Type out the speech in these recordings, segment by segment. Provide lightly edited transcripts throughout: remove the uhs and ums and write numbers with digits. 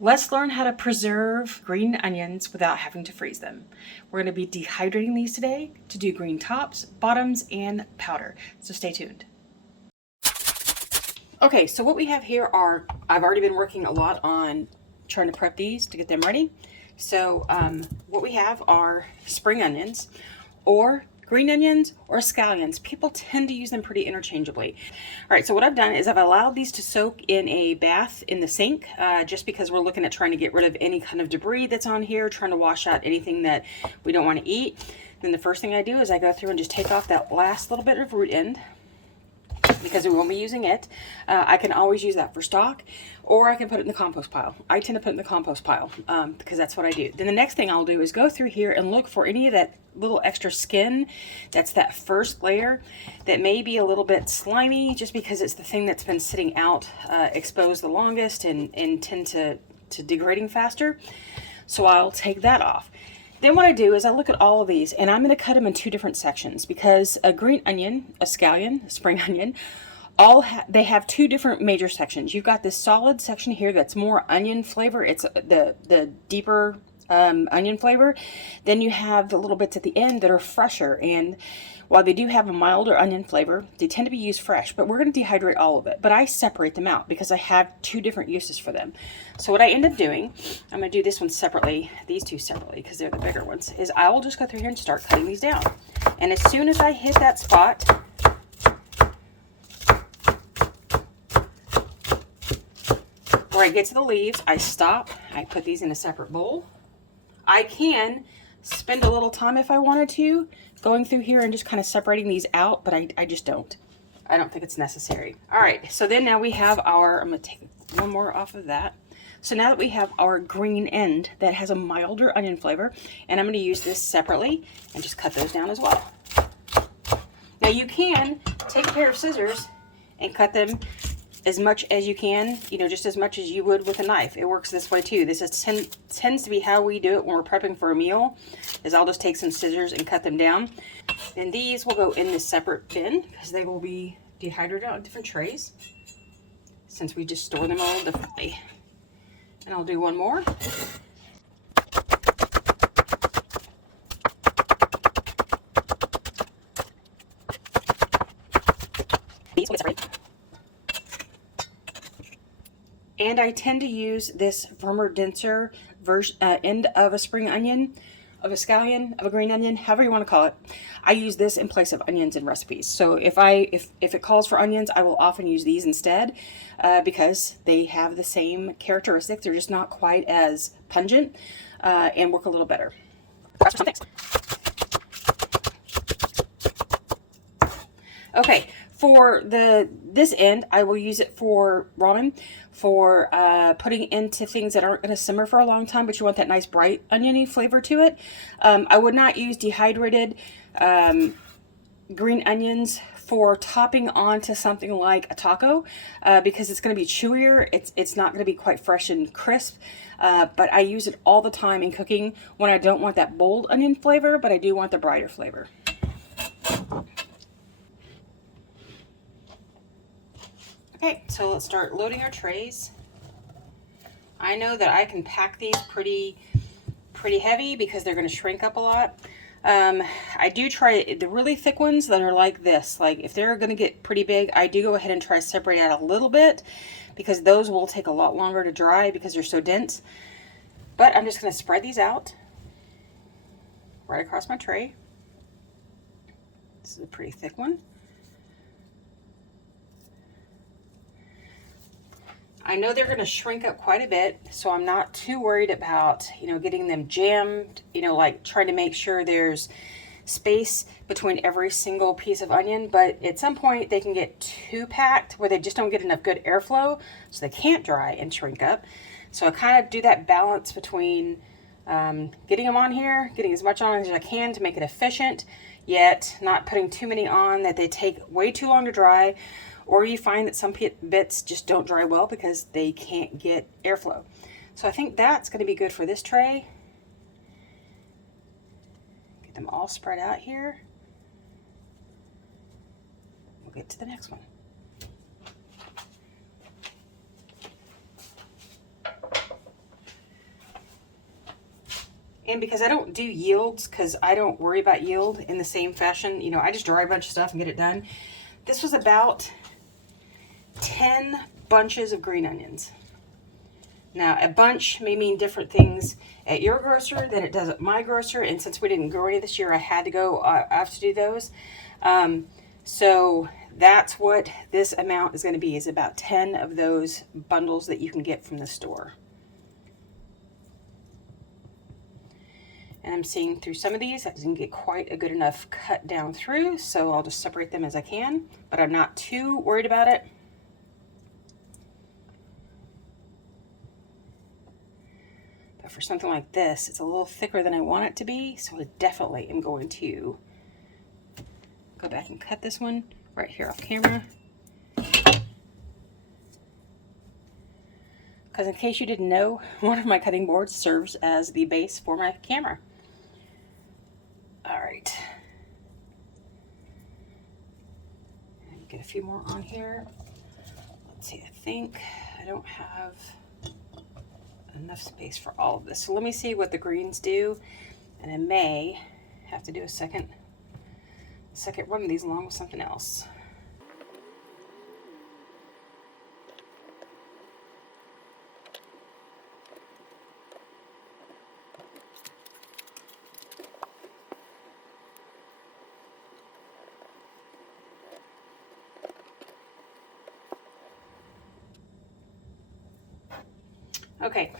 Let's learn how to preserve green onions without having to freeze them. We're going to be dehydrating these today to do green tops, bottoms, and powder. So stay tuned. Okay, so what we have here are, I've already been working a lot on trying to prep these to get them ready. So what we have are spring onions or green onions or scallions. People tend to use them pretty interchangeably. All right, so what I've done is I've allowed these to soak in a bath in the sink just because we're looking at trying to get rid of any kind of debris that's on here, trying to wash out anything that we don't want to eat. Then the first thing I do is I go through and just take off that last little bit of root end, because we won't be using it. I can always use that for stock, or I can put it in the compost pile. I tend to put it in the compost pile because that's what I do. Then the next thing I'll do is go through here and look for any of that little extra skin. That's that first layer that may be a little bit slimy just because it's the thing that's been sitting out exposed the longest and tend to degrading faster. So I'll take that off. Then what I do is I look at all of these and I'm going to cut them in two different sections because a green onion, a scallion, a spring onion, they have two different major sections. You've got this solid section here that's more onion flavor. It's the deeper onion flavor. Then you have the little bits at the end that are fresher, and while they do have a milder onion flavor, they tend to be used fresh, but we're going to dehydrate all of it. But I separate them out because I have two different uses for them. So what I end up doing, I'm going to do this one separately, these two separately because they're the bigger ones, is I will just go through here and start cutting these down. And as soon as I hit that spot, where I get to the leaves, I stop, I put these in a separate bowl. I can spend a little time if I wanted to going through here and just kind of separating these out, but I just don't. I don't think it's necessary. All right, so then now we have our, I'm going to take one more off of that. So now that we have our green end that has a milder onion flavor, and I'm going to use this separately and just cut those down as well. Now you can take a pair of scissors and cut them as much as you can, just as much as you would with a knife. It works this way too. This tends to be how we do it when we're prepping for a meal, is I'll just take some scissors and cut them down. And these will go in this separate bin because they will be dehydrated on different trays since we just store them all differently. And I'll do one more. These will get separated. And I tend to use this firmer, denser end of a spring onion, of a scallion, of a green onion, however you want to call it. I use this in place of onions in recipes. So if it calls for onions, I will often use these instead because they have the same characteristics. They're just not quite as pungent and work a little better. Okay, for this end, I will use it for ramen, for putting into things that aren't going to simmer for a long time, but you want that nice bright oniony flavor to it. I would not use dehydrated green onions for topping onto something like a taco because it's going to be chewier. It's not going to be quite fresh and crisp, but I use it all the time in cooking when I don't want that bold onion flavor, but I do want the brighter flavor. Okay, so let's start loading our trays. I know that I can pack these pretty heavy because they're going to shrink up a lot. I do try the really thick ones that are like this. Like if they're going to get pretty big, I do go ahead and try to separate out a little bit because those will take a lot longer to dry because they're so dense. But I'm just going to spread these out right across my tray. This is a pretty thick one. I know they're going to shrink up quite a bit, so I'm not too worried about, getting them jammed, like trying to make sure there's space between every single piece of onion, but at some point they can get too packed where they just don't get enough good airflow, so they can't dry and shrink up. So I kind of do that balance between getting them on here, getting as much on as I can to make it efficient, yet not putting too many on that they take way too long to dry, or you find that some bits just don't dry well because they can't get airflow. So I think that's going to be good for this tray. Get them all spread out here. We'll get to the next one. And because I don't do yields, because I don't worry about yield in the same fashion, you know, I just dry a bunch of stuff and get it done. This was about 10 bunches of green onions. Now, a bunch may mean different things at your grocer than it does at my grocer, and since we didn't grow any this year, I had to go, I have to do those. So that's what this amount is going to be, is about 10 of those bundles that you can get from the store. And I'm seeing through some of these, I didn't get quite a good enough cut down through, so I'll just separate them as I can, but I'm not too worried about it. But for something like this, it's a little thicker than I want it to be, so I definitely am going to go back and cut this one right here off camera. Because in case you didn't know, one of my cutting boards serves as the base for my camera. All right. And get a few more on here. Let's see, I think I don't have enough space for all of this. So let me see what the greens do. And I may have to do a second one of these along with something else. Okay,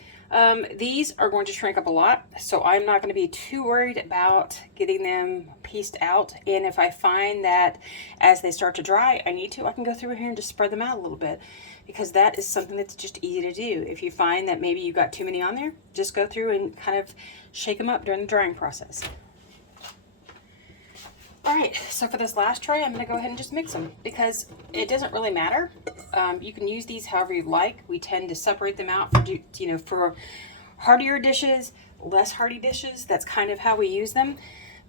these are going to shrink up a lot, so I'm not going to be too worried about getting them pieced out. And if I find that as they start to dry, I can go through here and just spread them out a little bit, because that is something that's just easy to do. If you find that maybe you got too many on there, just go through and kind of shake them up during the drying process. All right, so for this last tray, I'm going to go ahead and just mix them, because it doesn't really matter. You can use these however you like. We tend to separate them out for, you know, for heartier dishes, less hearty dishes. That's kind of how we use them.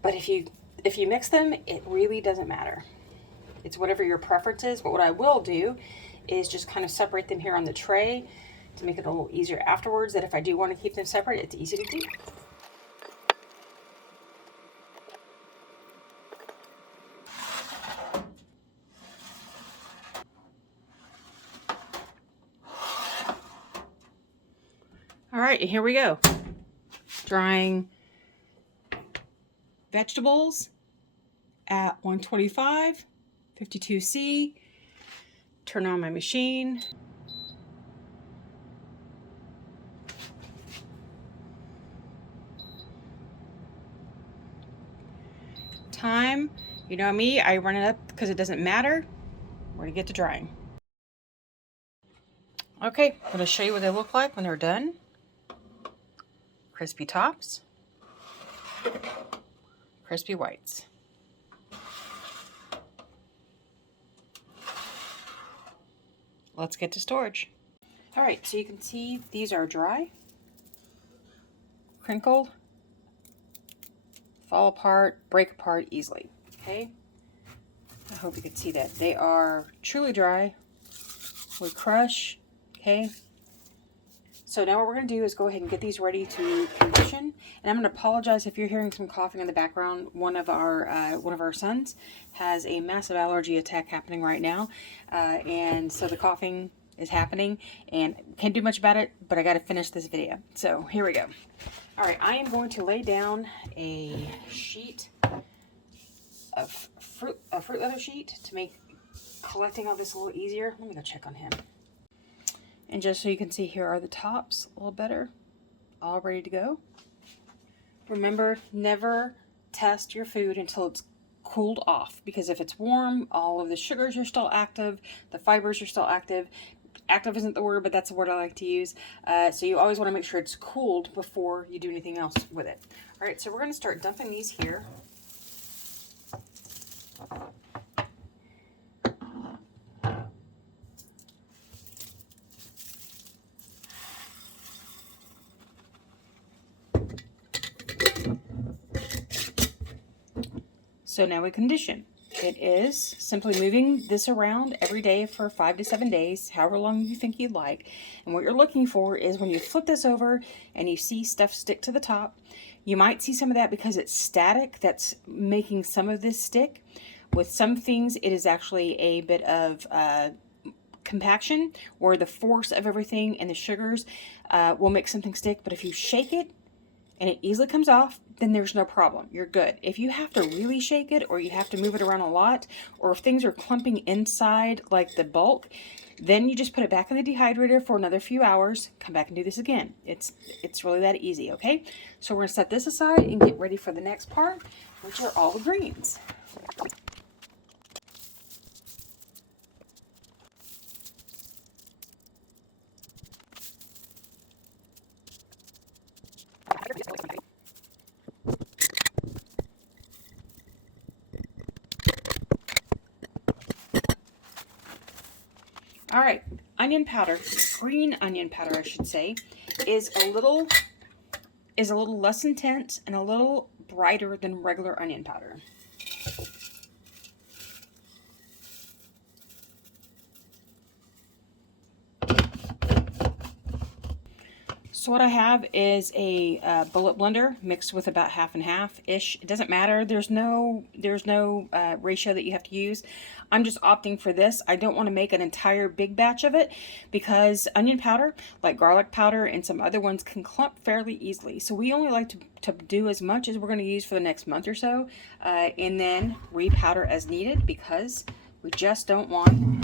But if you mix them, it really doesn't matter. It's whatever your preference is. But what I will do is just kind of separate them here on the tray to make it a little easier afterwards, that if I do want to keep them separate, it's easy to do. All right, here we go. Drying vegetables at 125, 52C. Turn on my machine. Time, you know me, I run it up because it doesn't matter. We're gonna get to drying. Okay, I'm gonna show you what they look like when they're done. Crispy tops, crispy whites. Let's get to storage. All right, so you can see these are dry, crinkled, fall apart, break apart easily, okay? I hope you can see that. They are truly dry, we crush, okay? So now what we're going to do is go ahead and get these ready to condition. And I'm going to apologize if you're hearing some coughing in the background. One of our sons has a massive allergy attack happening right now, and so the coughing is happening, and can't do much about it. But I got to finish this video. So here we go. All right, I am going to lay down a sheet of a fruit leather sheet to make collecting all this a little easier. Let me go check on him. And just so you can see, here are the tops a little better, all ready to go. Remember, never test your food until it's cooled off, because if it's warm, all of the sugars are still active, the fibers are still active. Active isn't the word, but that's the word I like to use. So you always want to make sure it's cooled before you do anything else with it. All right, so we're going to start dumping these here. So now we condition. It is simply moving this around every day for 5 to 7 days, however long you think you'd like. And what you're looking for is when you flip this over and you see stuff stick to the top, You might see some of that because it's static that's making some of this stick. With some things, it is actually a bit of compaction, where the force of everything and the sugars will make something stick. But if you shake it and it easily comes off, then there's no problem. You're good. If you have to really shake it, or you have to move it around a lot, or if things are clumping inside like the bulk, then you just put it back in the dehydrator for another few hours. Come back and do this again. It's really that easy, okay? So we're gonna set this aside and get ready for the next part, which are all the greens. All right, onion powder, green onion powder, I should say, is a little less intense and a little brighter than regular onion powder. So what I have is a bullet blender mixed with about half and half-ish. It doesn't matter. There's no ratio that you have to use. I'm just opting for this. I don't want to make an entire big batch of it because onion powder, like garlic powder and some other ones, can clump fairly easily. So we only like to do as much as we're going to use for the next month or so, and then repowder as needed, because we just don't want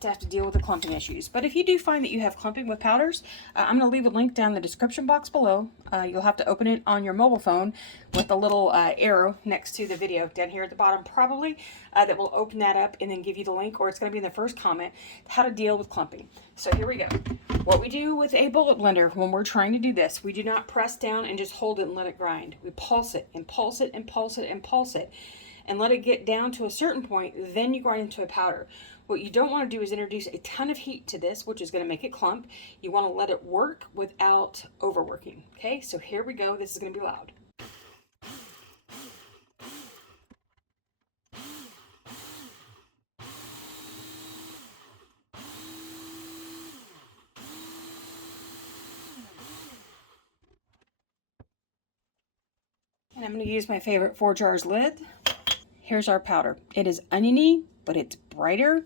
to have to deal with the clumping issues. But if you do find that you have clumping with powders, I'm going to leave a link down in the description box below. You'll have to open it on your mobile phone with the little arrow next to the video down here at the bottom, probably, that will open that up and then give you the link, or it's going to be in the first comment, how to deal with clumping. So here we go. What we do with a bullet blender when we're trying to do this, we do not press down and just hold it and let it grind. We pulse it and pulse it and pulse it and pulse it and let it get down to a certain point, then you grind into a powder. What you don't want to do is introduce a ton of heat to this, which is going to make it clump. You want to let it work without overworking. Okay, so here we go. This is going to be loud. And I'm going to use my favorite 4 jars lid. Here's our powder. It is oniony, but it's brighter.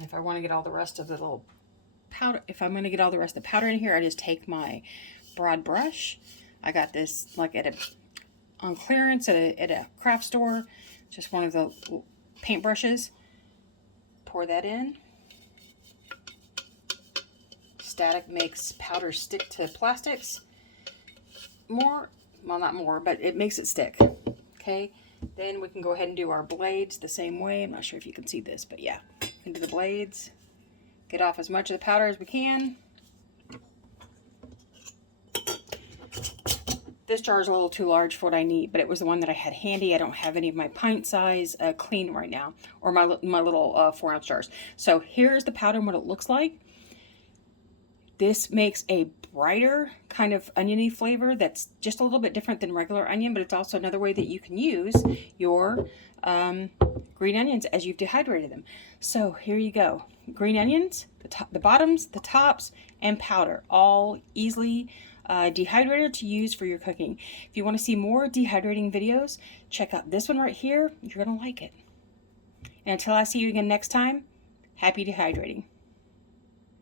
If I want to get all the rest of the little powder, if I'm going to get all the rest of the powder in here, I just take my broad brush. I got this like on clearance at a craft store, just one of the paint brushes. Pour that in. Static makes powder stick to plastics more, well, not more, but it makes it stick. Okay, then we can go ahead and do our blades the same way. I'm not sure if you can see this, but yeah, into the blades, get off as much of the powder as we can. This jar is a little too large for what I need, but it was the one that I had handy. I don't have any of my pint size clean right now, or my little 4-ounce jars. So here's the powder and what it looks like. This makes a brighter kind of oniony flavor that's just a little bit different than regular onion, but it's also another way that you can use your green onions as you've dehydrated them. So here you go. Green onions, the bottoms, the tops, and powder, all easily dehydrated to use for your cooking. If you want to see more dehydrating videos, check out this one right here. You're going to like it. And until I see you again next time, happy dehydrating.